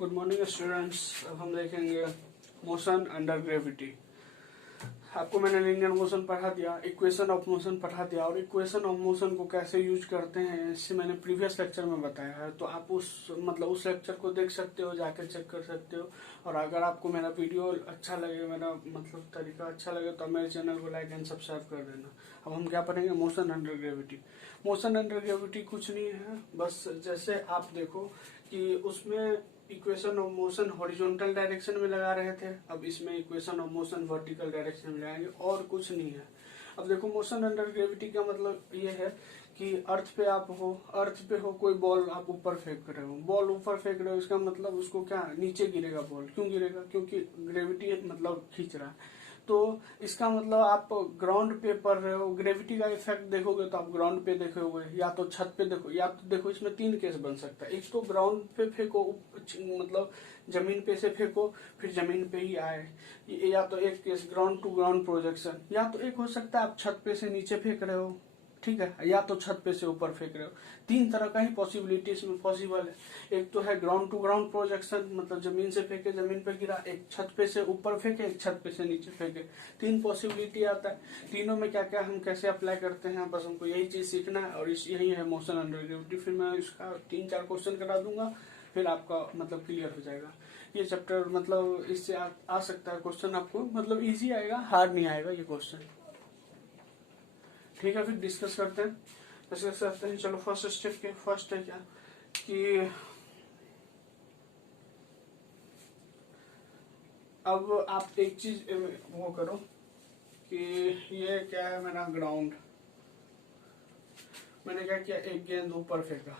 Good morning students. अब हम देखेंगे मोशन अंडर ग्रेविटी। आपको मैंने लीनियर मोशन पढ़ा दिया, इक्वेशन ऑफ मोशन पढ़ा दिया और इक्वेशन ऑफ मोशन को कैसे यूज करते हैं इससे मैंने प्रीवियस लेक्चर में बताया है। तो आप उस लेक्चर को देख सकते हो, जाकर चेक कर सकते हो। और अगर आपको मेरा वीडियो अच्छा लगे, मेरा तरीका अच्छा लगे तो मेरे चैनल को लाइक एंड सब्सक्राइब कर देना। अब हम क्या पढ़ेंगे? Motion under gravity. Motion under gravity कुछ नहीं है, बस जैसे आप देखो कि उसमें equation of motion horizontal direction में लगा रहे थे, अब इसमें equation of motion vertical direction में लगाएंगे और कुछ नहीं है। अब देखो मोशन अंडर ग्रेविटी का मतलब ये है कि अर्थ पे हो कोई बॉल आप ऊपर फेंक रहे हो, बॉल ऊपर फेंक रहे हो, इसका मतलब उसको क्या नीचे गिरेगा बॉल। क्यों गिरेगा? क्योंकि ग्रेविटी मतलब खींच रहा है। तो इसका मतलब आप ग्राउंड पे पढ़ रहे हो, ग्रेविटी का इफेक्ट देखोगे तो आप ग्राउंड पे देखोगे या तो छत पे देखो, या तो देखो इसमें तीन केस बन सकता है। एक तो ग्राउंड पे फेंको, मतलब जमीन पे से फेंको फिर जमीन पे ही आए, या तो एक case ground to ground projection, या तो एक हो सकता है आप छत पे से नीचे फेंक रहे हो, ठीक है, या तो छत पे से ऊपर फेंक रहे हो। तीन तरह का ही पॉसिबिलिटी इसमें पॉसिबल है। एक तो है ग्राउंड टू ग्राउंड प्रोजेक्शन, मतलब जमीन से फेंके जमीन पे गिरा, एक छत पे से ऊपर फेंके, एक छत पे से नीचे फेंके। तीन पॉसिबिलिटी आता है। तीनों में क्या क्या हम कैसे अप्लाई करते हैं, बस हमको यही चीज सीखना है। और यही है मोशन अंडर ग्रेविटी। फिर मैं इसका 3-4 क्वेश्चन करा दूंगा, फिर आपका क्लियर हो जाएगा ये चैप्टर। इससे आ सकता है क्वेश्चन, आपको इजी आएगा, हार्ड नहीं आएगा ये क्वेश्चन। ठीक है, फिर डिस्कस करते हैं। चलो फर्स्ट स्टेप के फर्स्ट है क्या कि अब आप एक चीज वो करो कि ये क्या है मेरा ग्राउंड। मैंने क्या किया, एक गेंद ऊपर फेंका,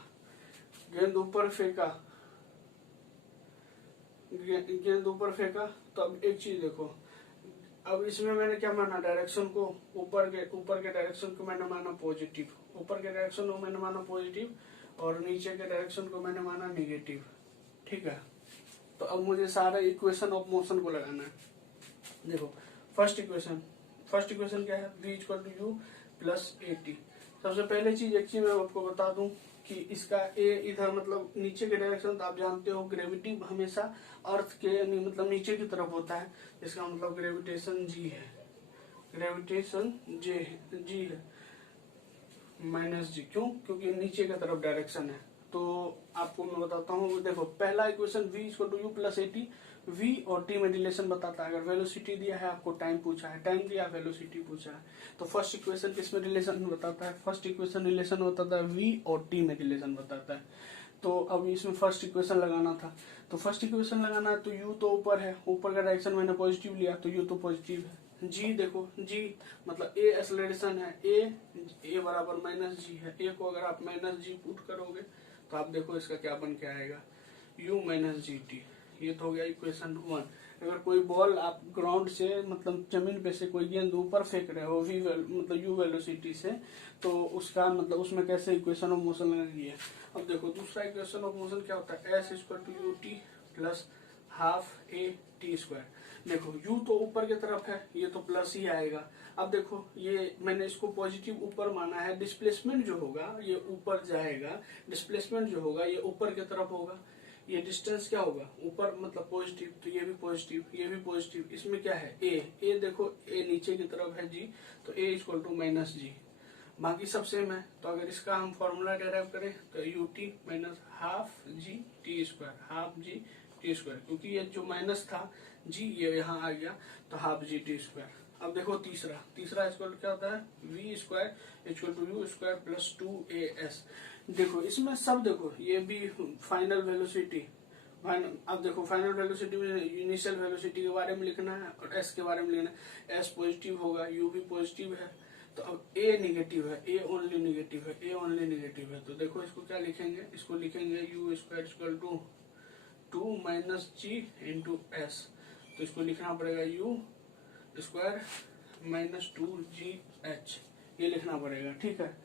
गेंद ऊपर फेंका। तो अब एक चीज देखो, अब इसमें मैंने क्या माना, डायरेक्शन को ऊपर के डायरेक्शन को मैंने माना पॉजिटिव, ऊपर के डायरेक्शन को मैंने माना पॉजिटिव और नीचे के डायरेक्शन को मैंने माना नेगेटिव। ठीक है, तो अब मुझे सारा इक्वेशन ऑफ मोशन को लगाना है। देखो फर्स्ट इक्वेशन क्या है, v equal to u plus a t. सबसे पहले एक चीज मैं आपको बता दूं कि इसका ए इधर नीचे के डायरेक्शन, तो आप जानते हो ग्रेविटी हमेशा अर्थ के नीचे की तरफ होता है। इसका मतलब ग्रेविटेशन जी है, ग्रेविटेशन जी है माइनस जी। क्यों? क्योंकि नीचे की तरफ डायरेक्शन है। तो आपको मैं बताता हूँ, देखो पहला equation v equal to u plus a t, v और t में रिलेशन बताता है। अगर वेलोसिटी दिया है, आपको टाइम पूछा है, टाइम दिया वेलोसिटी पूछा है, तो फर्स्ट इक्वेशन किसमें रिलेशन बताता है? फर्स्ट इक्वेशन रिलेशन बताता है v और t में रिलेशन बताता है। तो अब इसमें फर्स्ट इक्वेशन लगाना था, तो फर्स्ट इक्वेशन लगाना है तो u तो ऊपर है, ऊपर का डायरेक्शन मैंने पॉजिटिव लिया तो u तो पॉजिटिव है। g देखो, g मतलब a एक्सेलरेशन है, a बराबर माइनस जी है। a को अगर आप माइनस जी पुट करोगे तो आप देखो इसका क्या बन के आएगा, u माइनस जी टी। ये तो हो गया इक्वेशन 1। अगर कोई बॉल आप ग्राउंड से जमीन पे से कोई गेंद ऊपर फेंक रहे हो u वेलोसिटी से, तो उसका उसमें कैसे इक्वेशन ऑफ मोशन लगेगी है। अब देखो दूसरा इक्वेशन ऑफ मोशन क्या होता है, s equal to u t plus half a t square. देखो u तो ऊपर की तरफ है, ये तो प्लस ही आएगा। अब देखो ये मैंने इसको पॉजिटिव ऊपर माना है, डिस्प्लेसमेंट जो होगा ये ऊपर जाएगा, डिस्प्लेसमेंट जो होगा ये ऊपर की तरफ होगा। ये डिस्टेंस क्या होगा, ऊपर पॉजिटिव, तो ये भी पॉजिटिव, ये भी पॉजिटिव। इसमें क्या है ए देखो, ए नीचे की तरफ है जी, तो ए इक्वल टू माइनस जी। बाकी सब सेम है। तो अगर इसका हम फॉर्मूला डेराइव करें तो you t minus half g t square, half g t square, क्योंकि ये जो माइनस था जी ये यहाँ आ गया, तो हाफ जी टी स्क्वायर। अब देखो तीसरा इक्वल क्या होता है, v square equal to u square plus 2as। देखो इसमें सब देखो, ये भी फाइनल वेलोसिटी। अब देखो फाइनल वेलोसिटी में इनिशियल वेलोसिटी के बारे में लिखना है और एस के बारे में लिखना है। एस पॉजिटिव होगा, यू भी पॉजिटिव है, तो अब ए निगेटिव है, ए ओनली निगेटिव है। तो देखो इसको क्या लिखेंगे, इसको लिखेंगे u square equal to 2 minus g into s. तो इसको लिखना पड़ेगा यू स्क्वायर माइनस 2gh, ये लिखना पड़ेगा। ठीक है,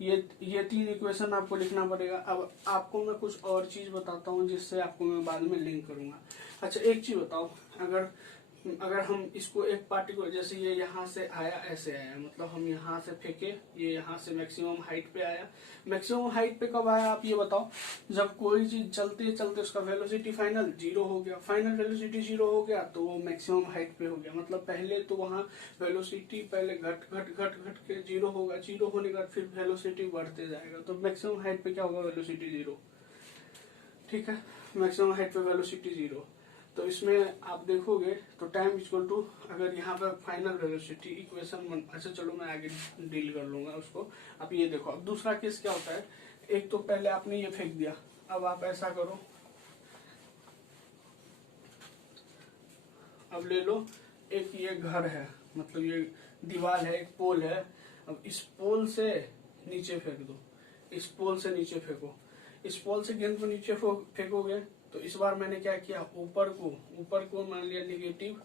ये 3 इक्वेशन आपको लिखना पड़ेगा। अब आपको मैं कुछ और चीज बताता हूँ जिससे आपको मैं बाद में लिंक करूंगा। अच्छा एक चीज बताओ, अगर अगर हम इसको एक पार्टिकुलर, जैसे ये यहाँ से आया ऐसे आया, मतलब हम यहाँ से फेंके, ये यहाँ से मैक्सिमम हाइट पे आया। मैक्सिमम हाइट पे कब आया आप ये बताओ? जब कोई चीज चलते चलते उसका वेलोसिटी फाइनल 0 हो गया। फाइनल वेलोसिटी 0 हो गया तो वो मैक्सिमम हाइट पे हो गया। मतलब पहले तो वहाँ वेलोसिटी पहले घट घट घट घट के 0 होगा, 0 होने के बाद फिर वेलोसिटी बढ़ते जाएगा। तो मैक्सिमम हाइट पे क्या होगा? वेलोसिटी 0। ठीक है, मैक्सिमम हाइट पे वेलोसिटी 0। तो इसमें आप देखोगे तो टाइम इक्वल टू, अगर यहाँ पे फाइनल वेलोसिटी इक्वेशन अच्छा चलो मैं आगे डील कर लूंगा उसको। अब ये देखो, अब दूसरा केस क्या होता है, एक तो पहले आपने ये फेंक दिया, अब आप ऐसा करो, अब ले लो एक ये घर है, मतलब ये दीवार है, एक पोल है। अब इस पोल से नीचे फेंक दो, इस पोल से नीचे फेंको। इस पोल से गेंद को नीचे फेंकोगे तो इस बार मैंने क्या किया, ऊपर को मान लिया नेगेटिव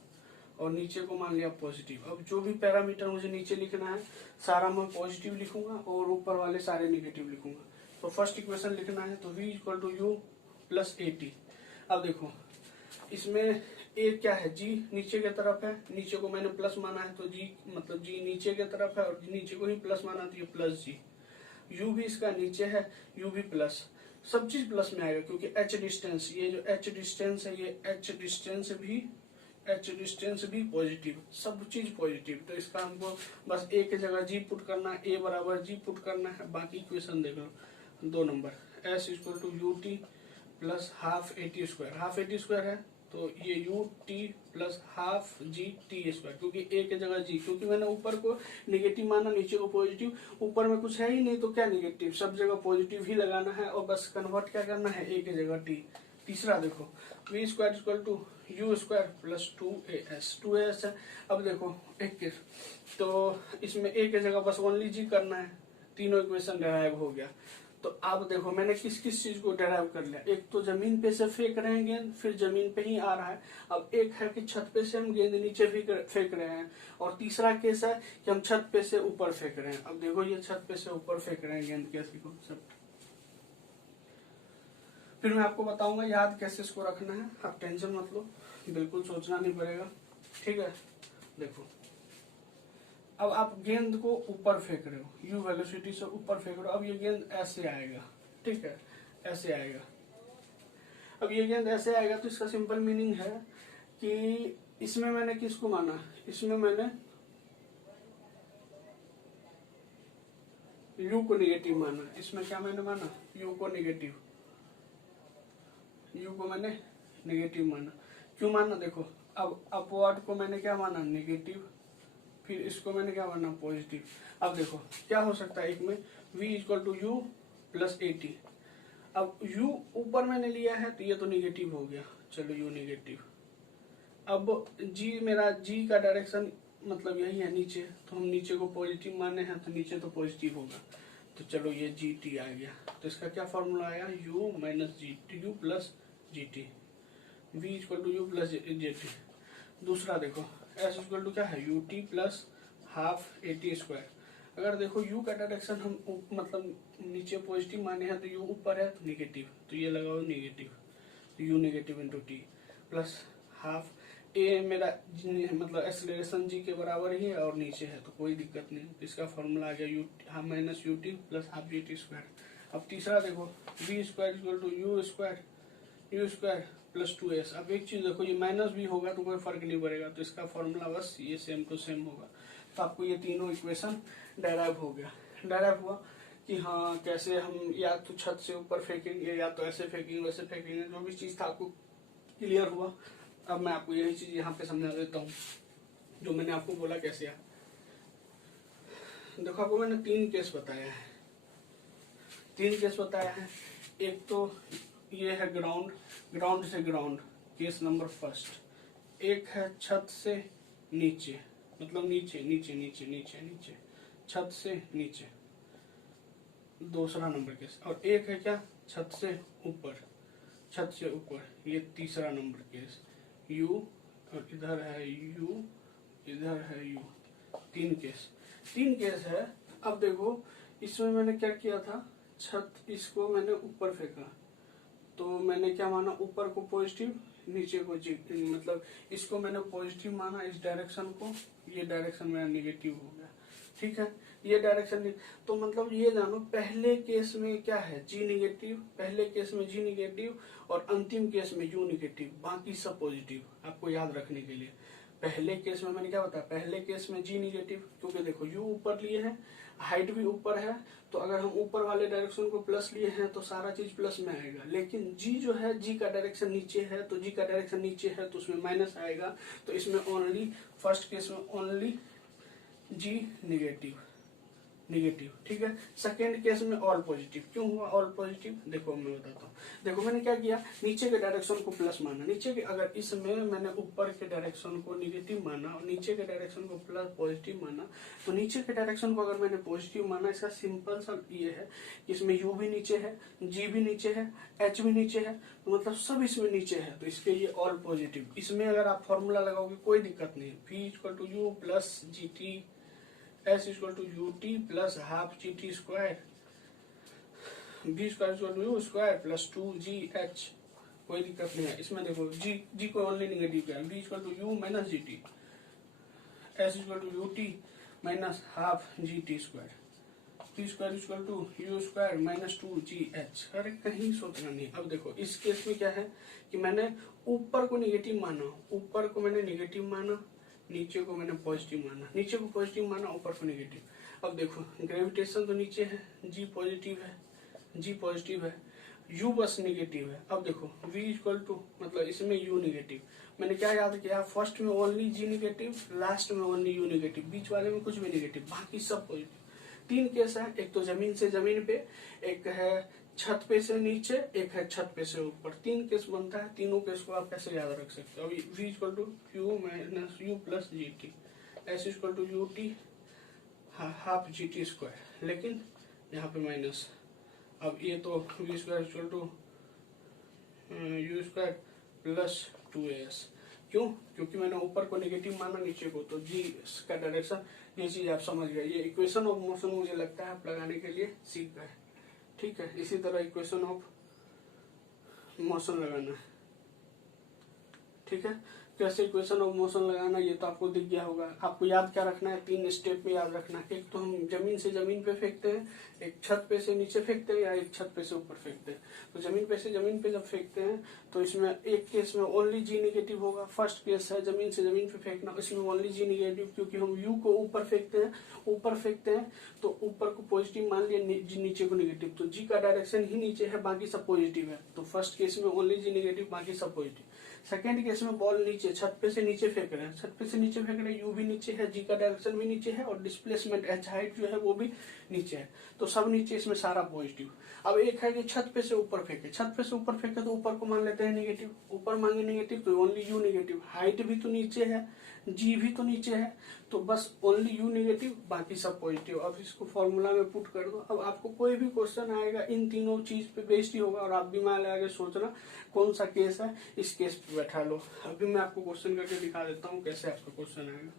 और नीचे को मान लिया पॉजिटिव। अब जो भी पैरामीटर मुझे नीचे लिखना है सारा मैं पॉजिटिव लिखूंगा और ऊपर वाले सारे नेगेटिव लिखूंगा। तो फर्स्ट इक्वेशन लिखना है तो v equal to u plus a t. अब देखो इसमें ए क्या है, जी नीचे की तरफ है, नीचे को मैंने प्लस माना है तो जी मतलब जी नीचे की तरफ है, और नीचे को ही प्लस माना तो ये प्लस जी। यू भी इसका नीचे है, यू भी प्लस, सब चीज प्लस में आएगा क्योंकि एच डिस्टेंस, ये जो एच डिस्टेंस है, ये एच डिस्टेंस भी पॉजिटिव, सब चीज पॉजिटिव। तो इसका हमको बस ए की जगह जी पुट करना, ए बराबर जी पुट करना है। बाकी इक्वेशन देख लो 2 number, s equal to u t plus half a t square, half a t square है तो ये u t plus half g t square, क्योंकि ए की जगह जी, क्योंकि मैंने ऊपर को नेगेटिव माना नीचे को पॉजिटिव, ऊपर में कुछ है ही नहीं तो क्या नेगेटिव, सब जगह पॉजिटिव ही लगाना है और बस कन्वर्ट क्या करना है, ए की जगह टी। तीसरा देखो v square equal to u square plus 2as है। अब देखो एक केस, तो इसमें ए की जगह बस ओनली जी करना है, तीनों इक्वेशन डेराइव हो गया। तो अब देखो मैंने किस किस चीज को डेराइव कर लिया, एक तो जमीन पे से फेंक रहे हैं गेंद, फिर जमीन पे ही आ रहा है। अब एक है कि छत पे से हम गेंद नीचे फेंक रहे हैं, और तीसरा केस है कि हम छत पे से ऊपर फेंक रहे हैं। अब देखो ये छत पे से ऊपर फेंक रहे हैं गेंद, कैसे कॉन्सेप्ट फिर मैं आपको बताऊंगा याद कैसे इसको रखना है, आप टेंशन मत लो, बिल्कुल सोचना नहीं पड़ेगा। ठीक है, देखो अब आप गेंद को ऊपर फेंक रहे हो, यू वेलोसिटी से ऊपर फेंक रहे हो। अब ये गेंद ऐसे आएगा, ठीक है, ऐसे आएगा। अब ये गेंद ऐसे आएगा तो इसका सिंपल मीनिंग है कि इसमें मैंने किसको माना, इसमें मैंने यू को नेगेटिव माना। इसमें क्या मैंने माना, यू को नेगेटिव, यू को मैंने नेगेटिव माना। क्यों माना, देखो अब अपवर्ड को मैंने क्या माना, नेगेटिव, फिर इसको मैंने क्या माना, पॉजिटिव। अब देखो क्या हो सकता है, एक में v equal to u plus a t. अब u ऊपर मैंने लिया है तो ये तो नेगेटिव हो गया, चलो u नेगेटिव। अब g, मेरा g का डायरेक्शन मतलब यही है नीचे, तो हम नीचे को पॉजिटिव माने हैं तो नीचे तो पॉजिटिव होगा, तो चलो ये जी टी आ गया। तो इसका क्या फॉर्मूला आया, u minus g t, u plus g t, v equal to u plus j t. दूसरा देखो एस इक्वल टू क्या है, u t plus half a t square. अगर देखो u का डायरेक्शन हम मतलब नीचे पॉजिटिव माने हैं तो u ऊपर है तो नेगेटिव, तो ये लगाओ नेगेटिव, तो u negative into T plus half A, मेरा मतलब एक्सेलरेशन जी के बराबर ही है और नीचे है तो कोई दिक्कत नहीं। तो इसका फॉर्मूला आ गया u half minus u t plus half g t square. अब तीसरा देखो v square equal to u square plus 2s। अब एक चीज देखो, ये माइनस भी होगा तो कोई फर्क नहीं पड़ेगा, तो इसका फॉर्मूला बस ये सेम टू सेम होगा। तो आपको ये तीनों इक्वेशन डेराइव हो गया। डेराइव हुआ कि हाँ कैसे हम या तो छत से ऊपर फेंकेंगे या तो ऐसे फेंकेंगे वैसे फेंकेंगे, जो भी चीज था आपको क्लियर हुआ। अब मैं आपको यही चीज यहाँ पे समझा देता हूँ जो मैंने आपको बोला कैसे है। देखो आपको मैंने 3 केस बताया है, 3 केस बताया है। एक तो ये है ग्राउंड से ग्राउंड, केस नंबर फर्स्ट। एक है छत से नीचे, मतलब नीचे छत से नीचे, दूसरा नंबर केस। और एक है क्या, छत से ऊपर, ये तीसरा नंबर केस। यू और इधर है यू, इधर है यू, 3 केस है। अब देखो इसमें मैंने क्या किया था, छत इसको मैंने ऊपर फेंका तो मैंने क्या माना, ऊपर को पॉजिटिव, नीचे को मतलब इसको मैंने पॉजिटिव माना, इस डायरेक्शन को, ये डायरेक्शन मेरा निगेटिव हो गया। ठीक है, ये डायरेक्शन। तो मतलब ये जानो, पहले केस में क्या है, जी निगेटिव, पहले केस में जी निगेटिव और अंतिम केस में यू निगेटिव, बाकी सब पॉजिटिव। आपको याद रखने के लिए, पहले केस में मैंने क्या बताया, पहले केस में जी निगेटिव, क्योंकि देखो यू ऊपर लिए हैं, हाइट भी ऊपर है, तो अगर हम ऊपर वाले डायरेक्शन को प्लस लिए हैं तो सारा चीज प्लस में आएगा। लेकिन जी जो है, जी का डायरेक्शन नीचे है, तो जी का डायरेक्शन नीचे है तो उसमें माइनस आएगा। तो इसमें ओनली फर्स्ट केस में ओनली जी निगेटिव, ठीक है। सेकेंड केस में ऑल पॉजिटिव। क्यों हुआ ऑल पॉजिटिव, देखो मैं बताता हूँ। देखो मैंने क्या किया, नीचे के डायरेक्शन को प्लस माना, नीचे के, अगर इसमें मैंने ऊपर के डायरेक्शन को निगेटिव माना और नीचे के डायरेक्शन को प्लस पॉजिटिव माना, तो नीचे के डायरेक्शन को अगर मैंने पॉजिटिव माना, इसका सिंपल सा ये है कि इसमें यू भी नीचे है, जी भी नीचे है, एच भी नीचे है, तो मतलब सब इसमें नीचे है, तो इसके लिए ऑल पॉजिटिव। इसमें अगर आप फॉर्मूला लगाओगे कोई दिक्कत नहीं, V equal to u plus g t, S equal to u t plus half g t square, b square equal to u square plus 2GH, कोई दिक्कत नहीं है। इसमें देखो जी को ओनली निगेटिव क्या है, b equal to u minus g t, s equal to u t minus half g t square, t square equal to u square minus 2GH। अरे कहीं सोचना नहीं। अब देखो इस केस में क्या है कि मैंने ऊपर को निगेटिव माना, ऊपर को मैंने निगेटिव माना, नीचे को मैंने पॉजिटिव माना, नीचे को पॉजिटिव माना, ऊपर को निगेटिव। अब देखो ग्रेविटेशन तो नीचे है, जी पॉजिटिव है, जी पॉजिटिव है, यू बस निगेटिव है। अब देखो v इक्वल टू, मतलब इसमें u निगेटिव, मैंने क्या याद किया, फर्स्ट में ओनली जी निगेटिव, लास्ट में ओनली u निगेटिव, बीच वाले में कुछ भी निगेटिव, बाकी सब पॉजिटिव। तीन केस है, एक तो जमीन से जमीन पे, एक है छत पे से नीचे, एक है छत पे से ऊपर। तीन केस बनता है, तीनों केस को आप कैसे याद रख सकते हो। अभी v equal to u minus u plus g t, s equal to u t half g t square, लेकिन यहाँ पे माइनस। अब ये तो v square equal to u square plus 2as। क्यों, क्योंकि मैंने ऊपर को नेगेटिव माना, नीचे को, तो जी का डायरेक्शन, ये चीज आप समझ गए। ये इक्वेशन ऑफ मोशन मुझे लगता है आप लगाने के लिए सीख गए। ठीक है, इसी तरह इक्वेशन ऑफ मोशन लगाना है। ठीक है, कैसे इक्वेशन ऑफ मोशन लगाना ये तो आपको दिख गया होगा। आपको याद क्या रखना है, तीन स्टेप में याद रखना है। एक तो हम जमीन से जमीन पे फेंकते हैं, एक छत पे से नीचे फेंकते हैं, या एक छत पे से ऊपर फेंकते हैं। तो जमीन पे से जमीन पे जब फेंकते हैं तो इसमें एक केस में ओनली जी निगेटिव होगा। फर्स्ट केस है जमीन से जमीन पे फेंकना, इसमें ओनली जी निगेटिव, क्योंकि हम यू को ऊपर फेंकते हैं, ऊपर फेंकते हैं तो ऊपर को पॉजिटिव मान लिया, नीचे को निगेटिव, तो जी का डायरेक्शन ही नीचे है, बाकी सब पॉजिटिव है। तो फर्स्ट केस में ओनली जी निगेटिव, बाकी सब पॉजिटिव। सेकेंड केस में बॉल नीचे छत पे से नीचे फेंक रहे हैं, छत पे से नीचे फेंक रहे हैं, यू भी नीचे है, जी का डायरेक्शन भी नीचे है, और डिस्प्लेसमेंट एच हाइट जो है वो भी नीचे है, तो सब नीचे, इसमें सारा पॉजिटिव। अब एक है कि छत पे से ऊपर फेंके, छत पे से ऊपर फेंके तो ऊपर को मान लेते हैं निगेटिव, ऊपर मांगे निगेटिव तो ओनली यू निगेटिव, हाइट भी तो नीचे है, जी भी तो नीचे है, तो बस ओनली यू निगेटिव, बाकी सब पॉजिटिव। अब इसको फॉर्मूला में पुट कर दो। अब आपको कोई भी क्वेश्चन आएगा इन तीनों चीज पे बेस्ड ही होगा, और आप दिमाग लगा के सोचना कौन सा केस है, इस केस पे बैठा लो। अभी मैं आपको क्वेश्चन करके दिखा देता हूँ कैसे आपका क्वेश्चन आएगा।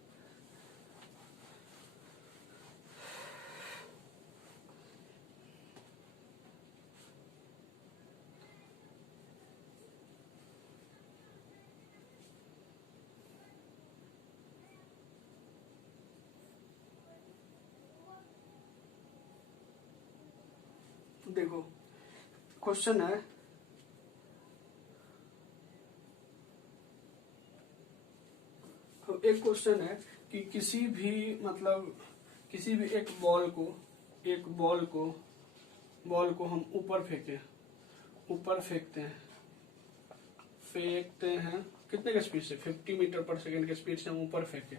देखो क्वेश्चन है, तो एक क्वेश्चन है कि किसी भी एक बॉल को हम ऊपर फेंकते हैं कितने के स्पीड से, 50 मीटर पर सेकंड के स्पीड से हम ऊपर फेंके,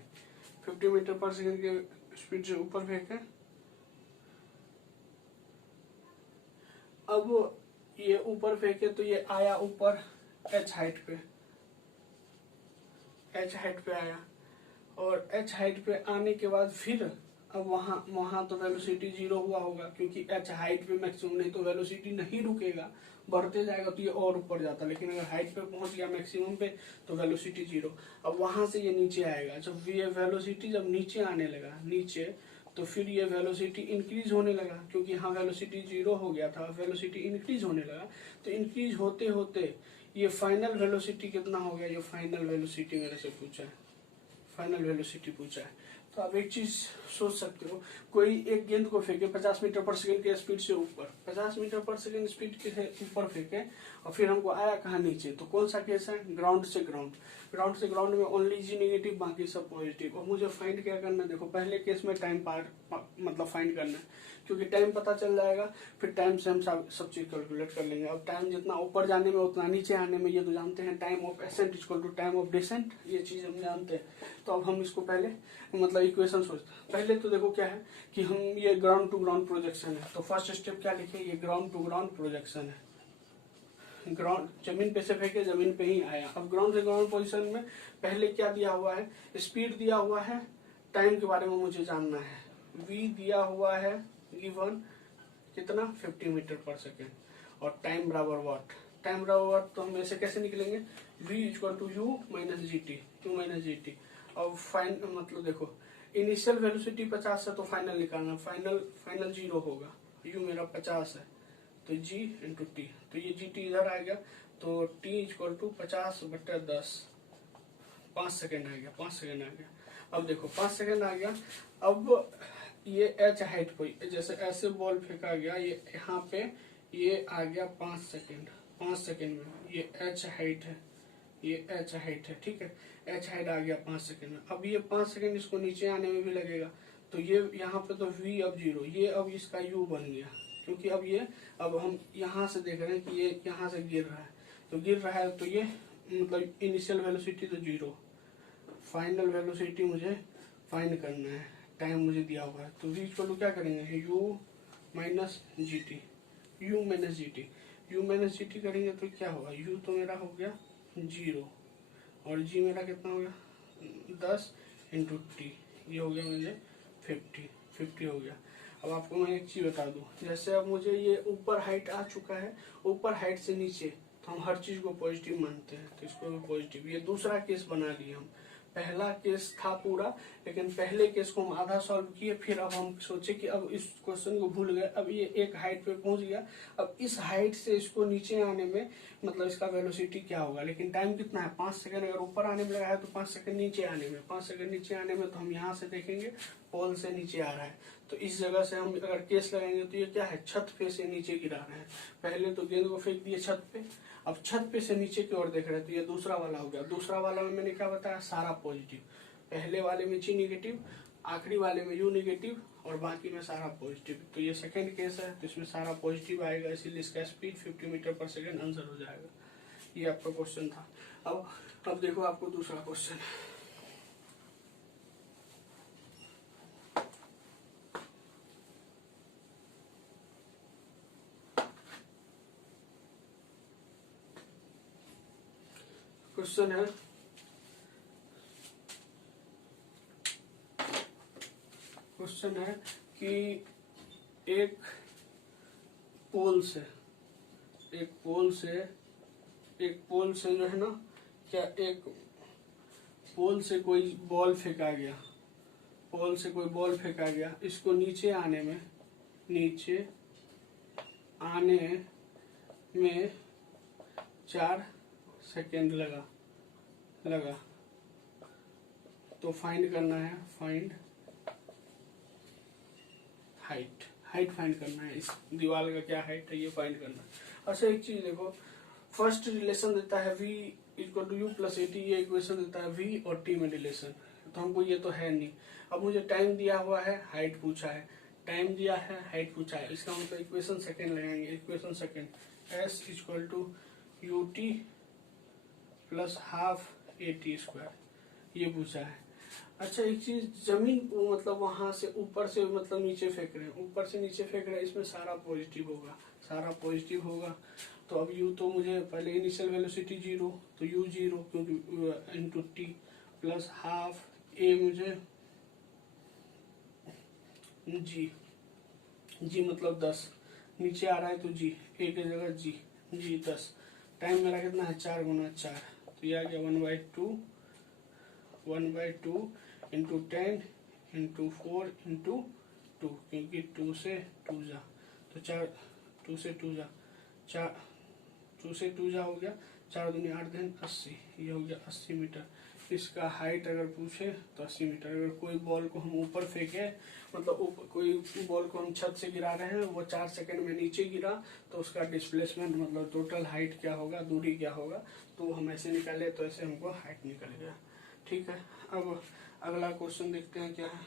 50 मीटर पर सेकंड के स्पीड से ऊपर फेंके। अब ये ऊपर फेंके तो ये आया ऊपर एच हाइट पे आया, और एच हाइट पे आने के बाद फिर अब वहां तो वेलोसिटी 0 हुआ होगा, क्योंकि एच हाइट पे मैक्सिमम, नहीं तो वेलोसिटी नहीं रुकेगा, बढ़ते जाएगा तो ये और ऊपर जाता। लेकिन अगर हाइट पे पहुंच गया मैक्सिमम पे तो वेलोसिटी 0। अब वहां से ये नीचे आएगा, जब ये वेलोसिटी जब नीचे आने लगा नीचे, तो फिर ये वेलोसिटी इंक्रीज होने लगा, क्योंकि यहाँ वेलोसिटी 0 हो गया था, वेलोसिटी इंक्रीज होने लगा। तो इंक्रीज होते होते ये फाइनल वेलोसिटी कितना हो गया, ये फाइनल वेलोसिटी मेरे से पूछा है, फाइनल वेलोसिटी पूछा है। तो आप एक चीज सोच सकते हो, कोई एक गेंद को फेंके 50 मीटर पर सेकंड के स्पीड से ऊपर, 50 मीटर पर सेकंड स्पीड के ऊपर फेंके और फिर हमको आया कहाँ नीचे, तो कौन सा केस है, ग्राउंड से ग्राउंड। ग्राउंड से ग्राउंड में ओनली जी नेगेटिव, बाकी सब पॉजिटिव। और मुझे फाइंड क्या करना है, देखो पहले केस में टाइम मतलब फाइंड करना है, क्योंकि टाइम पता चल जाएगा, फिर टाइम से हम सब चीज कैलकुलेट कर लेंगे। अब टाइम जितना ऊपर जाने में उतना नीचे आने में, ये तो जानते हैं, time of ascent equal to time of descent, ये चीज हम जानते हैं। तो अब हम इसको पहले मतलब इक्वेशन सोचते हैं। पहले तो देखो क्या है कि हम ये ग्राउंड टू ग्राउंड प्रोजेक्शन है, तो फर्स्ट स्टेप क्या लिखे, ये ग्राउंड टू ग्राउंड प्रोजेक्शन है। ग्राउंड जमीन पे से फेंके, जमीन पे ही आया। अब ग्राउंड से ग्राउंड पोजीशन में पहले क्या दिया हुआ है, स्पीड दिया हुआ है, टाइम के बारे में मुझे जानना है, v दिया हुआ है गिवन कितना 50 मीटर पर सेकेंड, और टाइम बराबर वाट। टाइम बराबर वाट, तो हम ऐसे कैसे निकलेंगे, v equal to u minus g t. अब फाइन मतलब देखो इनिशियल वेलोसिटी 50 है, तो फाइनल निकालना, फाइनल 0 होगा, u मेरा 50 है, तो g इंटू टी, तो ये जी टी इधर आ गया, तो t इक्वल टू 50/10, 5 सेकेंड आ गया, 5 सेकेंड आ गया। अब देखो 5 सेकेंड आ गया। अब ये h हाइट पे जैसे ऐसे बॉल फेंका गया, ये यहाँ पे ये आ गया 5 सेकेंड, 5 सेकेंड में ये h हाइट है, ये h हाइट है, ठीक है, h हाइट आ गया 5 सेकेंड में। अब ये 5 सेकेंड इसको नीचे आने में भी लगेगा, तो ये यहाँ पे तो v अब 0, ये अब इसका u बन गया, क्योंकि अब हम यहाँ से देख रहे हैं कि ये यहाँ से गिर रहा है, तो गिर रहा है, तो ये मतलब इनिशियल वेलोसिटी तो 0, फाइनल वेलोसिटी मुझे फाइंड करना है, टाइम मुझे दिया हुआ है। तो v इक्वल क्या करेंगे, u minus g T, u minus g T करेंगे तो क्या होगा, u तो मेरा हो गया 0 और g मेरा कितना हो गया 10 इंटू टी, ये हो गया मुझे 50 हो गया। अब आपको मैं एक चीज बता दूं, जैसे अब मुझे ये ऊपर हाइट आ चुका है, ऊपर हाइट से नीचे तो हम हर चीज को पॉजिटिव मानते हैं, तो इसको भी पॉजिटिव। ये दूसरा केस बना लिए हम, पहला केस था पूरा, लेकिन पहले केस को हम आधा सॉल्व किए, फिर अब हम सोचे कि अब इस क्वेश्चन को भूल गए, अब ये एक हाइट पे पहुंच गया, अब इस हाइट से इसको नीचे आने में मतलब इसका वेलोसिटी क्या होगा, लेकिन टाइम कितना है 5 सेकंड, अगर ऊपर आने में लगा है तो 5 सेकंड नीचे आने में, 5 सेकंड नीचे आने में, तो हम यहाँ से देखेंगे पोल से नीचे आ रहा है, तो इस जगह से हम अगर केस लगाएंगे तो ये क्या है, छत पे से नीचे गिरा रहे हैं। पहले तो गेंद को फेंक दिए छत पे, अब छत पे से नीचे की ओर देख रहे हैं, तो ये दूसरा वाला हो गया। दूसरा वाला में मैंने क्या बताया, सारा पॉजिटिव, पहले वाले में जी नेगेटिव, आखिरी वाले में यू नेगेटिव और बाकी में सारा पॉजिटिव। तो ये सेकंड केस है, तो इसमें सारा पॉजिटिव आएगा, इसीलिए इसका स्पीड 50 मीटर पर सेकंड आंसर हो जाएगा। ये आपका क्वेश्चन था। अब देखो आपको दूसरा क्वेश्चन, क्वेश्चन है कि एक पोल से जो है ना, क्या एक पोल से कोई बॉल फेंका गया, इसको नीचे आने में 4 सेकेंड लगा। तो फाइंड करना है, फाइंड हाइट फाइंड करना है, इस दीवार का क्या हाइट है ये फाइंड करना है। अच्छा एक चीज देखो, फर्स्ट रिलेशन देता है v equal to u plus a t, ये इक्वेशन देता है v और t में रिलेशन, तो हमको ये तो है नहीं। अब मुझे टाइम दिया हुआ है, हाइट पूछा है, टाइम दिया है, हाइट पूछा है, इसका मतलब इक्वेशन सेकंड लगाएंगे, equation second s equal to u t plus half a t square, ये पूछा है। अच्छा एक चीज, जमीन को मतलब वहां से ऊपर से मतलब नीचे फेंक रहे हैं, इसमें सारा पॉजिटिव होगा। तो अब u तो मुझे पहले इनिशियल वेलोसिटी 0, तो u 0 क्योंकि into T plus half a मुझे g मतलब 10, नीचे आ रहा है तो g, a की जगह g 10, टाइम मेरा कितना है 4 गुना 4, तो ये आ गया 1/2 इंटू 10 इंटू 4 इंटू 2, क्योंकि 2 से 2 जा तो 4, 2 से 2 जा 4, 2 से 2 जा हो गया 4 दूनी 8 दिन 80, ये हो गया 80 मीटर। इसका हाइट अगर पूछे तो 80 मीटर। अगर कोई बॉल को हम ऊपर फेंके, मतलब कोई बॉल को हम छत से गिरा रहे हैं, वो 4 सेकंड में नीचे गिरा, तो उसका डिस्प्लेसमेंट मतलब टोटल हाइट क्या होगा, दूरी क्या होगा, तो हम ऐसे निकाले तो ऐसे हमको हाइट निकल गया। ठीक है, अब अगला क्वेश्चन देखते हैं क्या है।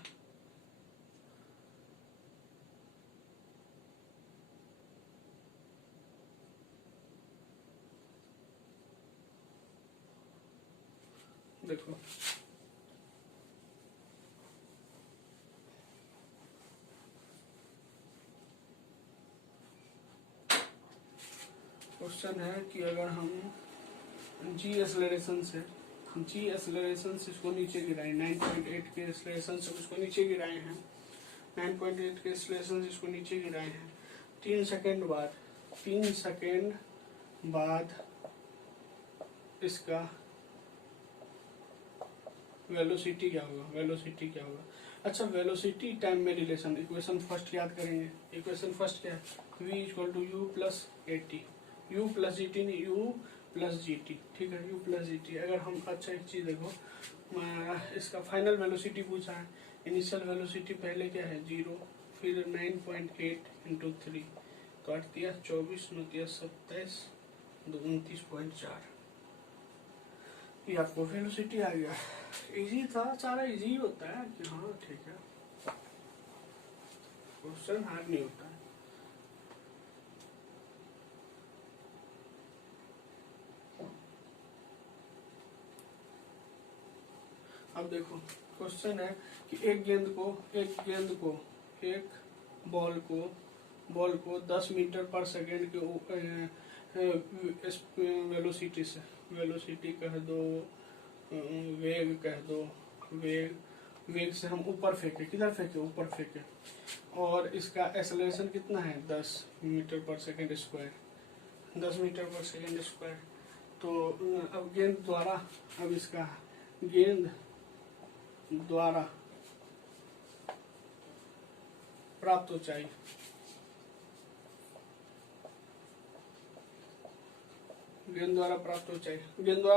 देखो क्वेश्चन है कि अगर हम जी एक्सेलरेशन से इसको नीचे गिराए, 9.8 के एक्सेलरेशन से इसको नीचे गिराए हैं, 9.8 के एक्सेलरेशन से इसको नीचे गिराए हैं, 3 सेकंड बाद इसका वेलोसिटी क्या होगा। अच्छा, वेलोसिटी टाइम में रिलेशन, इक्वेशन फर्स्ट याद करेंगे। इक्वेशन फर्स्ट क्या है, v equal to u plus a t, u plus g t नहीं, यू प्लस जी टी। ठीक है, यू प्लस जी टी। अगर हम, अच्छा एक चीज देखो, इसका फाइनल वेलोसिटी पूछा है। इनिशियल वेलोसिटी पहले क्या है 0, फिर 9.8 इंटू 3, तो 8 दिया 24, 9 दिया 27, 29.4, ये आपको वेलोसिटी आ गया। इजी था, सारा इजी होता है कि हाँ ठीक है, क्वेश्चन हार्ड नहीं होता है। अब देखो क्वेश्चन है कि एक बॉल को 10 मीटर पर सेकेंड के वेलोसिटी कह दो, वेग कह दो, वेग से हम ऊपर फेंके, किधर फेंके, ऊपर फेंके, और इसका एक्सेलरेशन कितना है 10 मीटर पर सेकेंड स्क्वायर, 10 मीटर पर सेकेंड स्क्वायर। तो अब गेंद द्वारा प्राप्त ऊंचाई, गेंद द्वारा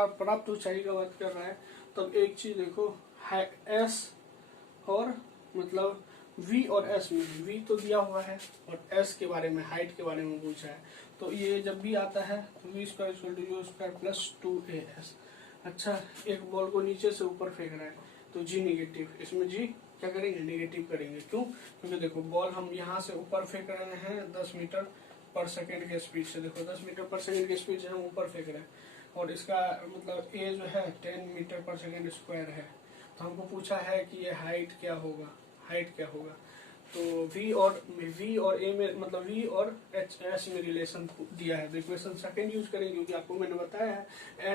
प्राप्त ऊंचाई का बात कर रहा है। तब एक चीज देखो, एस और मतलब v और s में, v तो दिया हुआ है और s के बारे में, हाइट के बारे में पूछा है, तो ये जब भी आता है तो v square equal to u square plus 2as। अच्छा, एक बॉल को नीचे से ऊपर फेंक रहा है तो g निगेटिव, इसमें g क्या करेंगे, निगेटिव करेंगे। क्यों, क्योंकि देखो बॉल हम यहाँ से ऊपर फेंक रहे हैं 10 मीटर पर सेकेंड के स्पीड से, देखो 10 मीटर पर सेकेंड के स्पीड से हम ऊपर फेंक रहे हैं, और इसका मतलब a जो है 10 मीटर पर सेकेंड स्क्वायर है। तो हमको पूछा है कि ये हाइट क्या होगा, तो v और a में, मतलब v और s में रिलेशन दिया है, तो इक्वेशन सेकंड यूज करेंगे, क्योंकि आपको मैंने बताया है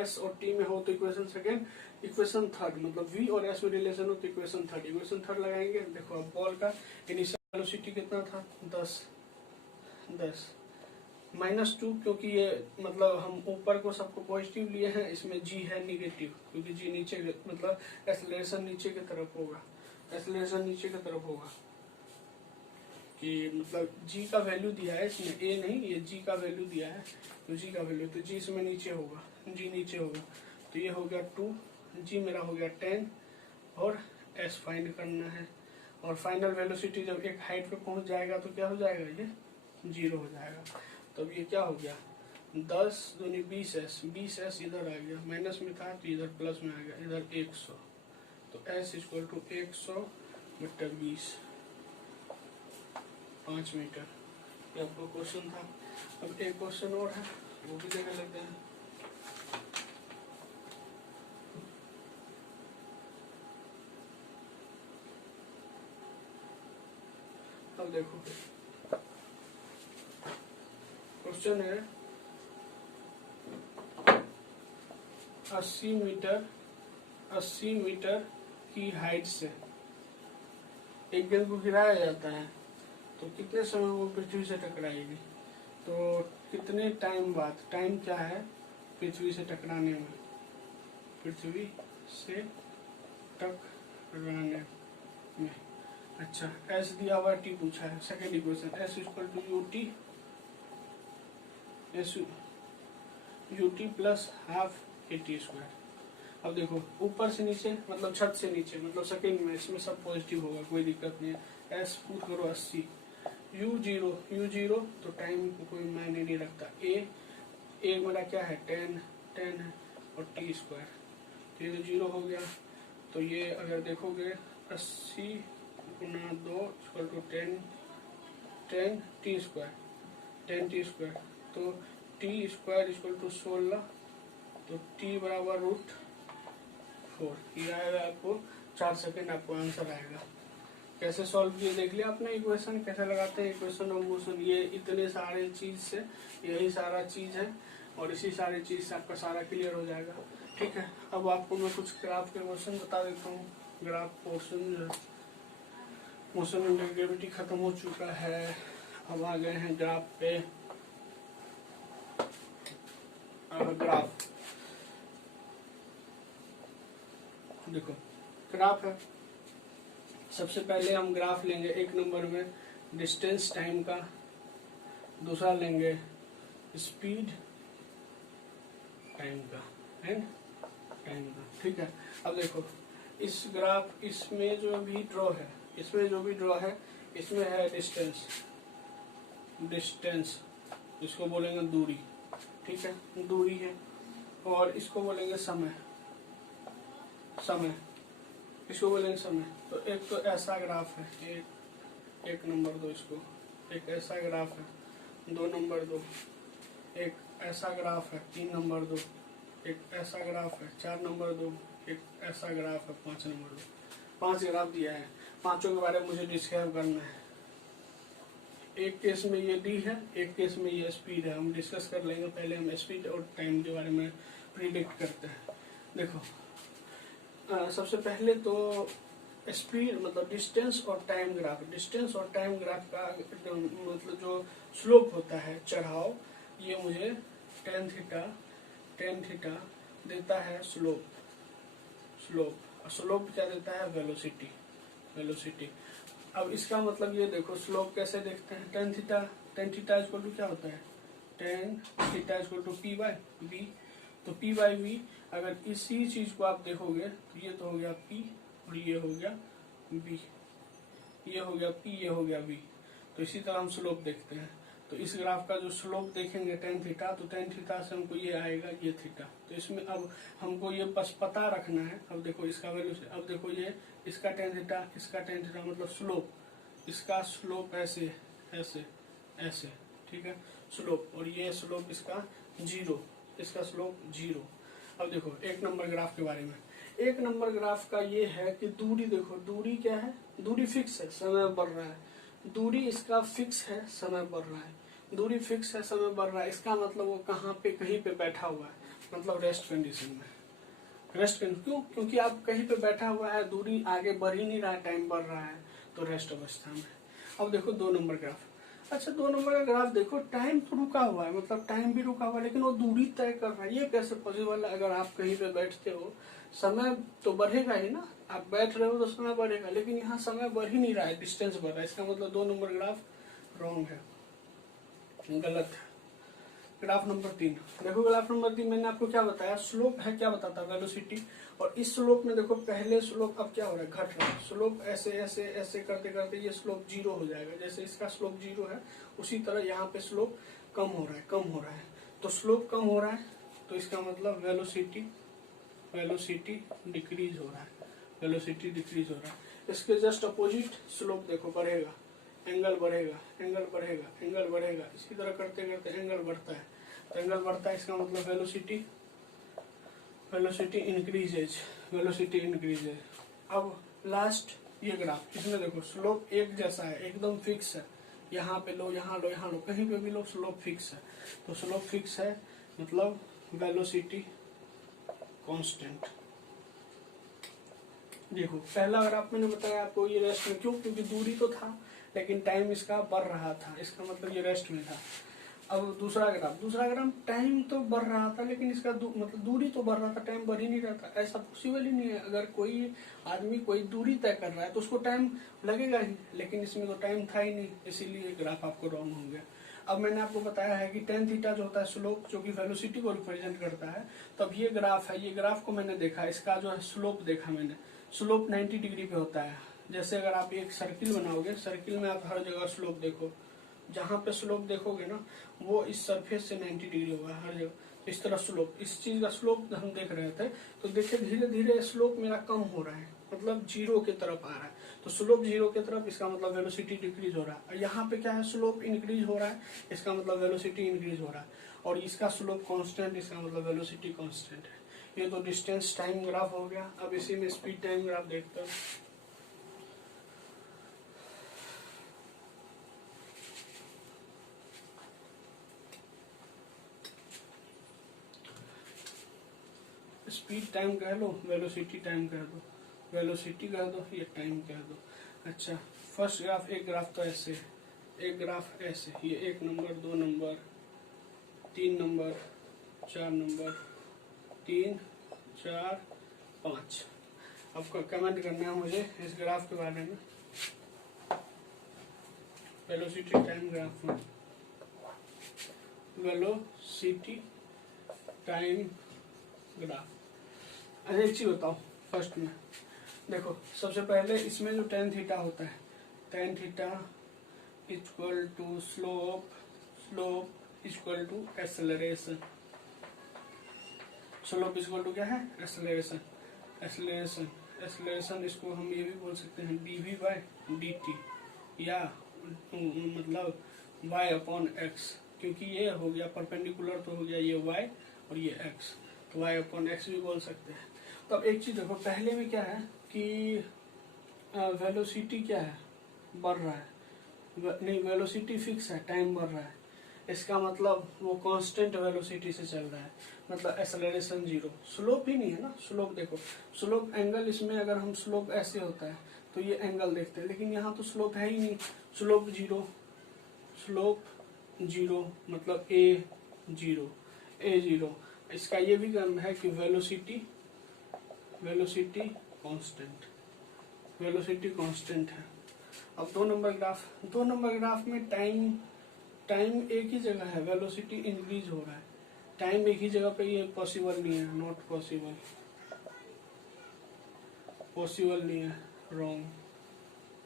s और t में हो तो इक्वेशन सेकंड, इक्वेशन थर्ड, मतलब v और s में रिलेशन हो तो इक्वेशन थर्ड लगाएंगे। देखो अब बॉल का इनिशियल वेलोसिटी कितना था 10 -2, क्योंकि ये मतलब हम ऊपर को सबको पॉजिटिव लिए हैं, इसमें g है निगेटिव, क्योंकि g नीचे, मतलब एक्सेलरेशन नीचे की तरफ होगा, कि मतलब g का वैल्यू दिया है इसमें, a नहीं, ये g का वैल्यू दिया है, तो g का वैल्यू, तो g इसमें नीचे होगा, तो ये हो गया 2, g मेरा हो गया 10, और s फाइंड करना है। और फाइनल वेलोसिटी जब एक हाइट पे पहुंच जाएगा तो क्या हो जाएगा, ये 0 हो जाएगा। तब ये क्या हो गया 10 दूनी 20s इधर आ गया, माइनस में था तो इधर प्लस में आ गया, इधर 100, तो s equal to 100 metre 20, 5 metre. ये आपको क्वेश्चन था। अब एक क्वेश्चन और है, वो भी देख लेते हैं। अब देखो क्वेश्चन है 80 मीटर की हाइट से एक गेंद को गिराया जाता है, तो कितने समय वो पृथ्वी से टकराएगी, तो कितने टाइम बाद, टाइम क्या है पृथ्वी से टकराने में, अच्छा, एस दिया हुआ टी पूछा है, second equation s equal to u t, s u t plus half a t square. अब देखो ऊपर से नीचे मतलब छत से नीचे मतलब सेकेंड में, इसमें सब पॉजिटिव होगा, कोई दिक्कत नहीं है। एस पुट करो 80, यू जीरो तो टाइम को कोई मायने नहीं रखता। ए मेरा क्या है 10 है और टी स्क्वायर, तो ये 0 हो गया। तो ये अगर देखोगे 80 गुना 2 इक्वल टू 10 टी स्क्वायर, तो टी स्क्वायर इक्वल टू 16, तो टी बराबर √4। ये आएगा आपको 4 सेकेंड, आपको आंसर आएगा। कैसे सॉल्व किए देख लिया आपने इक्वेशन, कैसे लगाते हैं इक्वेशन ऑफ मोशन। ये इतने सारे चीज से यही सारा चीज है और इसी सारी चीज से आपका सारा क्लियर हो जाएगा। ठीक है, अब आपको मैं कुछ ग्राफ के क्वेश्चन बता देता हूँ। ग्राफ पोर्शन जो है, मोशन एंड ग्रेविटी खत्म हो चुका है, अब आ गए हैं ग्राफ पे। ग्राफ देखो, ग्राफ है, सबसे पहले हम ग्राफ लेंगे एक नंबर में डिस्टेंस टाइम का, दूसरा लेंगे स्पीड टाइम का एंड टाइम का। ठीक है, अब देखो इस ग्राफ इसमें जो भी ड्रॉ है, इसमें है डिस्टेंस इसको बोलेंगे दूरी। ठीक है, दूरी है, और इसको बोलेंगे समय, इसको बोलेंगे समय। तो एक तो ऐसा ग्राफ है, एक नंबर दो इसको, एक ऐसा ग्राफ है 2 नंबर दो, एक ऐसा ग्राफ है 3 नंबर दो, एक ऐसा ग्राफ है 4 नंबर दो, एक ऐसा ग्राफ है 5 नंबर दो। 5 ग्राफ दिया है, पांचों के बारे में मुझे डिस्क्राइब करना है। एक केस में ये डी है, एक केस में ये स्पीड है, हम डिस्कस कर लेंगे। पहले हम स्पीड और टाइम के बारे में प्रिडिक्ट करते हैं। देखो सबसे पहले तो स्पीड मतलब डिस्टेंस और टाइम ग्राफ का मतलब जो स्लोप होता है, चढ़ाव, ये मुझे टेन थीटा देता है स्लोप क्या देता है वेलोसिटी। अब इसका मतलब ये देखो स्लोप कैसे देखते हैं, टेन थीटा इक्वल टू क्या होता है, tan theta equal to p by v. तो पी बाई वी अगर इसी चीज को आप देखोगे तो ये तो हो गया पी और ये हो गया वी, ये हो गया पी, ये हो गया वी। तो इसी तरह हम स्लोप देखते हैं। तो इस ग्राफ का जो स्लोप देखेंगे टेन थीटा, तो टेन थीटा से हमको ये आएगा ये थीटा। तो इसमें अब हमको ये बस पता रखना है। अब देखो इसका वैल्यू से, अब देखो ये इसका टेन थीटा मतलब स्लोप, इसका स्लोप ऐसे ऐसे ऐसे, ठीक है स्लोप, और ये स्लोप इसका 0, इसका स्लोप 0। अब देखो एक नंबर ग्राफ के बारे में, एक नंबर ग्राफ का ये है कि दूरी देखो, दूरी क्या है, दूरी फिक्स है, समय बढ़ रहा है। दूरी इसका फिक्स है, समय बढ़ रहा है, दूरी फिक्स है, समय बढ़ रहा है। इसका मतलब वो कहाँ पे कहीं पे बैठा हुआ है, मतलब रेस्ट कंडीशन में। रेस्ट क्यों, क्योंकि आप कहीं पे बैठा हुआ है, दूरी आगे बढ़ ही नहीं रहा है, टाइम बढ़ रहा है, तो रेस्ट अवस्था में। अब देखो 2 नंबर ग्राफ, अच्छा 2 नंबर का ग्राफ देखो, टाइम तो रुका हुआ है, मतलब टाइम भी रुका हुआ है, लेकिन वो दूरी तय कर रहा है। ये कैसे पॉसिबल है? अगर आप कहीं पे बैठते हो, समय तो बढ़ेगा ही ना, आप बैठ रहे हो तो समय बढ़ेगा, लेकिन यहाँ समय बढ़ ही नहीं रहा है, डिस्टेंस बढ़ रहा है। इसका मतलब 2 नंबर ग्राफ रॉन्ग है, गलत है। ग्राफ नंबर 3 देखो, ग्राफ नंबर 3 मैंने आपको क्या बताया, स्लोप है, क्या बताता है वेलोसिटी। और इस स्लोप में देखो पहले स्लोप अब क्या हो रहा है, घट रहा है। स्लोप ऐसे ऐसे ऐसे करते करते ये स्लोप 0 हो जाएगा। जैसे इसका स्लोप 0 है, उसी तरह यहाँ पे स्लोप कम हो रहा है। तो स्लोप कम हो रहा है, तो इसका मतलब वेलोसिटी डिक्रीज हो रहा है। इसके जस्ट अपोजिट स्लोप देखो बढ़ेगा, एंगल बढ़ेगा, इसी तरह करते करते एंगल बढ़ता है। तो एंगल बढ़ता है, इसका मतलब वेलोसिटी इंक्रीजेज। अब लास्ट ये ग्राफ, इसमें देखो स्लोप एक जैसा है, एकदम फिक्स है, यहाँ पे लो, यहाँ लो, यहाँ लो, कहीं पे भी लो, स्लोप फिक्स है। तो स्लोप फिक्स है मतलब वेलोसिटी कांस्टेंट। देखो पहला ग्राफ मैंने बताया आपको, ये रेस्ट में, क्यों, क्योंकि दूरी तो था लेकिन टाइम इसका बढ़ रहा था, इसका मतलब ये रेस्ट में था। अब दूसरा ग्राफ टाइम तो बढ़ रहा था, लेकिन इसका मतलब दूरी तो बढ़ रहा था, टाइम बढ़ ही नहीं रहा था। ऐसा पॉसिबल ही नहीं है। अगर कोई आदमी कोई दूरी तय कर रहा है तो उसको टाइम लगेगा ही, लेकिन इसमें तो टाइम था ही नहीं, इसीलिए ग्राफ आपको रॉन्ग हो गया। अब मैंने आपको बताया है कि टेन थीटा जो होता है स्लोप, जो कि वेलोसिटी को रिप्रेजेंट करता है। तब ये ग्राफ है, ये ग्राफ को मैंने देखा, इसका जो है स्लोप देखा मैंने, स्लोप 90 डिग्री पे होता है। जैसे अगर आप एक सर्किल बनाओगे, सर्किल में आप हर जगह स्लोप देखो, जहाँ पे स्लोप देखोगे ना वो इस सरफेस से 90 डिग्री होगा हर जगह। इस तरह स्लोप, इस चीज का स्लोप हम देख रहे थे, तो देखिए धीरे धीरे स्लोप मेरा कम हो रहा है, मतलब जीरो की तरफ आ रहा है। तो स्लोप जीरो की तरफ, इसका मतलब वेलोसिटी डिक्रीज हो रहा है। और यहाँ पे क्या है, स्लोप इंक्रीज हो रहा है, इसका मतलब वेलोसिटी इंक्रीज हो रहा है। और इसका स्लोप कांस्टेंट, इसका मतलब वेलोसिटी कांस्टेंट है। ये तो डिस्टेंस टाइम ग्राफ हो गया। अब इसी में स्पीड टाइम ग्राफ देखते हैं। स्पीड टाइम कह लो, वेलोसिटी टाइम कह दो, वेलोसिटी कह दो, ये टाइम कह दो। अच्छा, फर्स्ट ग्राफ, एक ग्राफ तो ऐसे, एक ग्राफ ऐसे, ये 1 नंबर, 2 नंबर, 3 नंबर, 4 नंबर, 3, 4, 5। आपको कमेंट करना है मुझे इस ग्राफ के बारे में, वेलोसिटी टाइम ग्राफ में, वेलोसिटी टाइम ग्राफ। अच्छा एक चीज बताओ, फर्स्ट में देखो, सबसे पहले इसमें जो टेन थीटा होता है, tan theta equal to slope, slope equal to acceleration, slope equal to क्या है, एक्सेलरेशन, एक्सेलरेशन, एक्सेलरेशन इसको हम ये भी बोल सकते हैं dv बाय dt, या मतलब y अपॉन x, क्योंकि ये हो गया परपेंडिकुलर, तो हो गया ये y और ये x, तो y अपॉन x भी बोल सकते हैं। तो अब एक चीज देखो, पहले में क्या है कि वेलोसिटी क्या है, बढ़ रहा है, नहीं वेलोसिटी फिक्स है, टाइम बढ़ रहा है, इसका मतलब वो कांस्टेंट वेलोसिटी से चल रहा है, मतलब एक्सेलरेशन जीरो। स्लोप ही नहीं है ना, स्लोप देखो, स्लोप एंगल, इसमें अगर हम स्लोप ऐसे होता है तो ये एंगल देखते हैं, लेकिन यहाँ तो स्लोप है ही नहीं, स्लोप जीरो, स्लोप जीरो मतलब ए जीरो, ए जीरो। इसका ये भी काम है कि velocity, velocity constant, velocity constant है। अब 2 नंबर ग्राफ, 2 नंबर ग्राफ में टाइम, टाइम एक ही जगह है, वेलोसिटी इंक्रीज हो रहा है, टाइम एक ही जगह पे, ये पॉसिबल नहीं है, नॉट पॉसिबल, पॉसिबल नहीं है, रॉन्ग।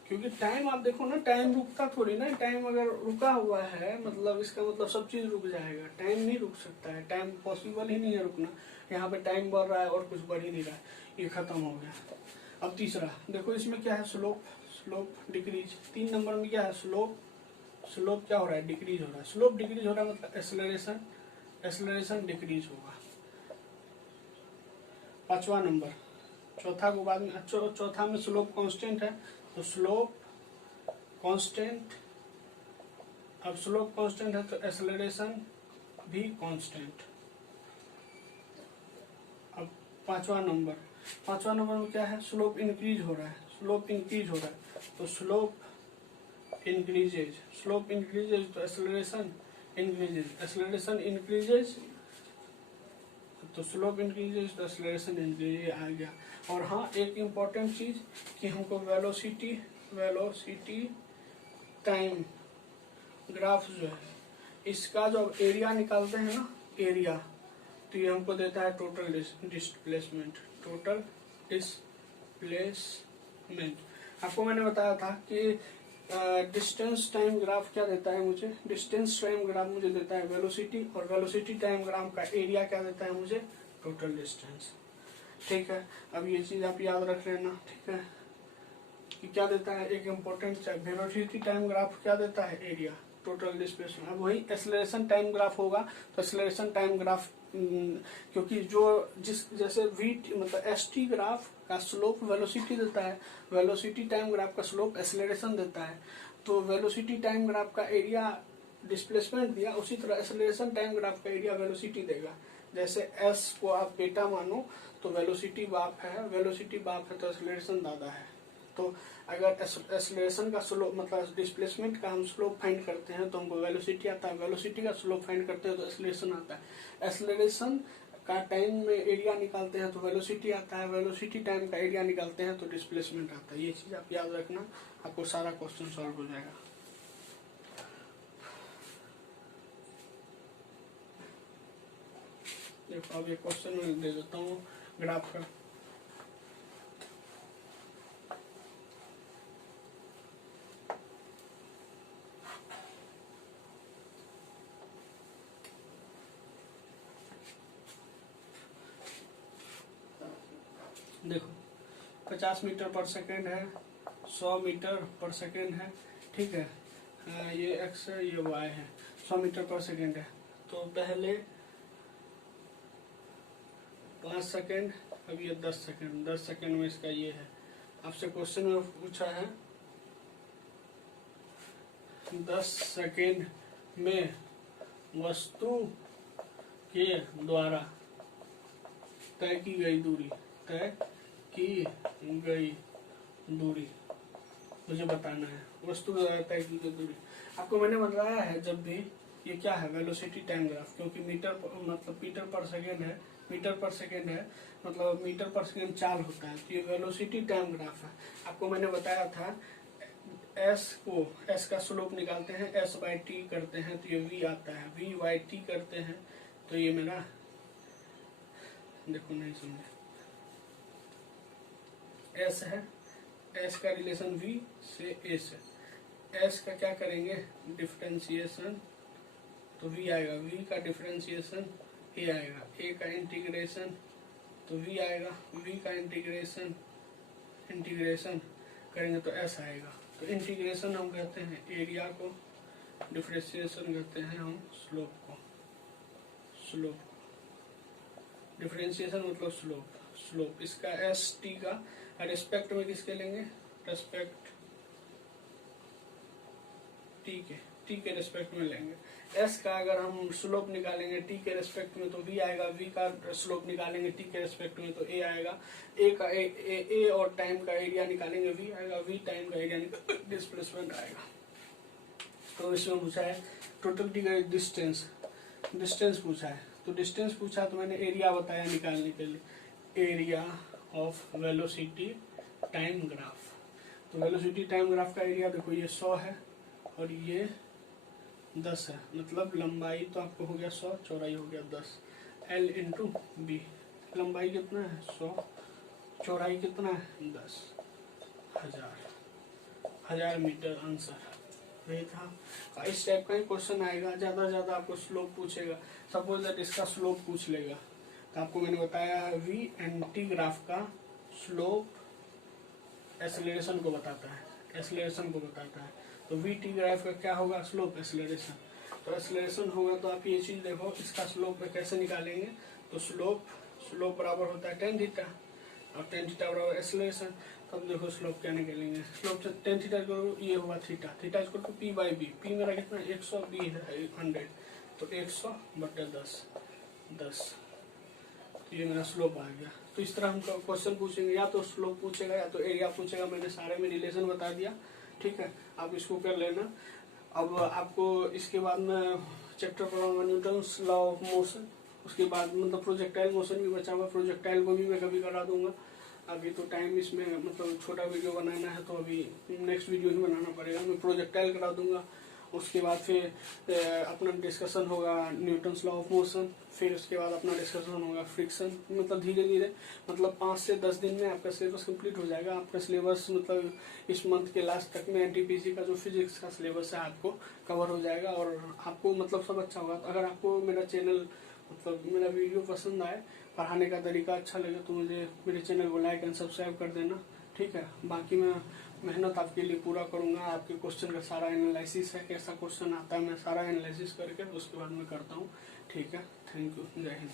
क्योंकि टाइम आप देखो ना, टाइम रुकता थोड़ी ना, टाइम अगर रुका हुआ है मतलब इसका मतलब सब चीज रुक जाएगा, टाइम नहीं रुक सकता है, टाइम पॉसिबल ही नहीं है रुकना। यहाँ पे टाइम बढ़ रहा है और कुछ बढ़ ही नहीं रहा है, ये खत्म हो गया। अब तीसरा देखो, इसमें क्या है, स्लोप, स्लोप डिक्रीज। 3 नंबर में क्या है, स्लोप, स्लोप क्या हो रहा है, डिक्रीज हो रहा है, स्लोप डिक्रीज हो रहा है मतलब एक्सेलरेशन, एक्सेलरेशन डिक्रीज होगा। 5वां नंबर, चौथा को बाद में, चौथा में स्लोप कांस्टेंट है, तो स्लोप कांस्टेंट, अब स्लोप कांस्टेंट है तो एक्सेलरेशन भी कांस्टेंट। अब 5वां नंबर, 5वां नंबर में क्या है, स्लोप इंक्रीज हो रहा है, स्लोप इंक्रीज हो रहा है, तो स्लोप इंक्रीजेज, स्लोप इंक्रीजेज तो एक्सेलरेशन इंक्रीजेज, एक्सेलरेशन इंक्रीजेज तो स्लोप इंक्रीजेज तो एक्सेलरेशन इंक्रीजेज आ गया। और हाँ, एक इम्पॉर्टेंट चीज कि हमको वेलोसिटी, वेलोसिटी टाइम ग्राफ जो है, इसका जो एरिया निकालते हैं ना, एरिया, तो ये हमको देता है टोटल डिस्प्लेसमेंट, टोटल डिस्प्लेसमेंट। आपको मैंने बताया था कि डिस्टेंस टाइम ग्राफ क्या देता है मुझे, डिस्टेंस टाइम ग्राफ मुझे देता है वेलोसिटी, और वेलोसिटी टाइम ग्राफ का एरिया क्या देता है मुझे, टोटल डिस्टेंस। ठीक है, अब ये चीज आप याद रख लेना, ठीक है, कि क्या देता है, एक इम्पोर्टेंट वेलोसिटी टाइम ग्राफ क्या देता है, एरिया, टोटल डिस्प्लेसमेंट। अब वही एक्सेलरेशन टाइम ग्राफ होगा, तो एक्सेलरेशन टाइम ग्राफ, क्योंकि जो जिस जैसे वी मतलब एस टी ग्राफ का स्लोप वेलोसिटी देता है, वेलोसिटी टाइम ग्राफ का स्लोप एक्सेलरेशन देता है, तो वेलोसिटी टाइम ग्राफ का एरिया डिस्प्लेसमेंट दिया, उसी तरह एक्सेलरेशन टाइम ग्राफ का एरिया वेलोसिटी देगा। जैसे एस को आप बेटा मानो तो वेलोसिटी बाप है, वेलोसिटी बाप है तो एक्सेलरेशन दादा है। तो अगर एक्सेलरेशन का स्लोप मतलब डिस्प्लेसमेंट का हम स्लोप फाइंड करते हैं तो हमको वेलोसिटी आता है, वेलोसिटी का स्लोप फाइंड करते हैं तो एक्सेलरेशन आता है, एक्सेलरेशन का टाइम में एरिया निकालते हैं तो वेलोसिटी आता है, वेलोसिटी टाइम का एरिया निकालते हैं तो डिस्प्लेसमेंट आता है। ये चीज आप याद रखना, आपको सारा क्वेश्चन सॉल्व हो जाएगा। देखो अब ये क्वेश्चन मैं दे देता हूँ ग्राफ का। देखो 50 मीटर पर सेकेंड है, 100 मीटर पर सेकेंड है, ठीक है। ये एक्स है, ये वाई है, 100 मीटर पर सेकेंड है। तो पहले 5 सेकेंड, अब ये 10 सेकेंड, 10 सेकेंड में इसका ये है। आपसे क्वेश्चन में पूछा है 10 सेकेंड में वस्तु के द्वारा तय की गई दूरी, तय की गई दूरी मुझे बताना है। वस्तु के द्वारा तय की गई दूरी आपको मैंने बताया है। जब भी ये क्या है, वेलोसिटी टाइम ग्राफ, क्योंकि मीटर मतलब मीटर पर सेकेंड है, मीटर पर सेकेंड है मतलब मीटर पर सेकेंड चाल होता है, तो ये वेलोसिटी टाइम ग्राफ है। आपको मैंने बताया था एस का स्लोप निकालते हैं, एस बाई टी करते हैं तो ये वी आता है, वी बाई टी करते हैं तो ये मेरा, देखो नहीं समझे, एस है, एस का रिलेशन वी से ए से, एस का क्या करेंगे डिफरेंशिएशन तो वी आएगा, वी का डिफरेंशिएशन ए आएगा, ए का इंटीग्रेशन तो वी आएगा, वी का इंटीग्रेशन करेंगे तो एस आएगा। तो इंटीग्रेशन हम कहते हैं एरिया को, डिफरेंशिएशन कहते हैं हम स्लोप को, स्लोप डिफरेंशिएशन मतलब स्लोप इसका एस टी का रेस्पेक्ट में किसके लेंगे, रेस्पेक्ट टी के रेस्पेक्ट में लेंगे। एस का अगर हम स्लोप निकालेंगे टी के रेस्पेक्ट में तो वी आएगा, वी का स्लोप निकालेंगे टी के रेस्पेक्ट में तो ए आएगा, ए का ए और टाइम का एरिया निकालेंगे वी आएगा, वी टाइम का एरिया डिस्प्लेसमेंट आएगा। तो इसमें पूछा है टोटल टी का डिस्टेंस पूछा है, तो डिस्टेंस पूछा तो मैंने एरिया बताया निकालने के लिए, area of velocity time graph. तो वेलोसिटी टाइम ग्राफ का एरिया देखो ये 100 है और ये 10 है, मतलब लंबाई तो आपको हो गया 100, चौड़ाई हो गया 10, L इंटू बी। लंबाई कितना है 100, चौड़ाई कितना है 10, 1000 मीटर आंसर नहीं था। इस टाइप का ही क्वेश्चन आएगा, ज्यादा से ज्यादा आपको स्लोप पूछेगा। सपोज दैट इसका स्लोप पूछ लेगा तो आपको मैंने बताया वी एंड टी ग्राफ का स्लोप एक्सेलरेशन को बताता है, एक्सेलरेशन को बताता है। तो वी टी ग्राफ का क्या होगा स्लोप एक्सेलरेशन। तो एक्सेलरेशन होगा तो आप ये चीज देखो, इसका स्लोप कैसे निकालेंगे, तो स्लोप बराबर होता है tan थीटा और tan थीटा बराबर एक्सेलरेशन। तब देखो स्लोप क्या निकालेंगे, स्लोप से tan थीटा को ये हुआ थीटा, थीटा इसको तो पी बाई बी, पी मेरा कितना 100, बी है 100, तो 100 बटे 10, तो ये मेरा स्लोप आ गया। तो इस तरह हम क्वेश्चन पूछेंगे, या तो स्लोप पूछेगा या तो एरिया पूछेगा। मैंने सारे में रिलेशन बता दिया, ठीक है, आप इसको कर लेना। अब आपको इसके बाद में चैप्टर पढ़ाऊंगा न्यूटन्स लॉ ऑफ मोशन, उसके बाद मतलब प्रोजेक्टाइल मोशन भी बचा हुआ, प्रोजेक्टाइल को भी मैं कभी करा दूंगा। अभी तो टाइम इसमें मतलब छोटा वीडियो बनाना है तो अभी नेक्स्ट वीडियो ही बनाना पड़ेगा, मैं प्रोजेक्टाइल करा दूंगा। उसके बाद फिर अपना डिस्कशन होगा न्यूटन्स लॉ ऑफ मोशन, फिर उसके बाद अपना डिस्कशन होगा फ्रिक्शन। मतलब धीरे धीरे मतलब 5 से 10 दिन में आपका सिलेबस कंप्लीट हो जाएगा। आपका सिलेबस मतलब इस मंथ के लास्ट तक में एनटीपीसी का जो फिजिक्स का सिलेबस है आपको कवर हो जाएगा और आपको मतलब सब अच्छा होगा। अगर आपको मेरा चैनल मतलब मेरा वीडियो पसंद आए, पढ़ाने का तरीका अच्छा लगे तो मुझे मेरे चैनल को लाइक एंड सब्सक्राइब कर देना, ठीक है। बाकी मैं मेहनत आपके लिए पूरा करूंगा। आपके क्वेश्चन का सारा एनालिसिस है, कैसा क्वेश्चन आता है मैं सारा एनालिसिस करके उसके बाद में करता हूँ, ठीक है। थैंक यू, जय हिंद।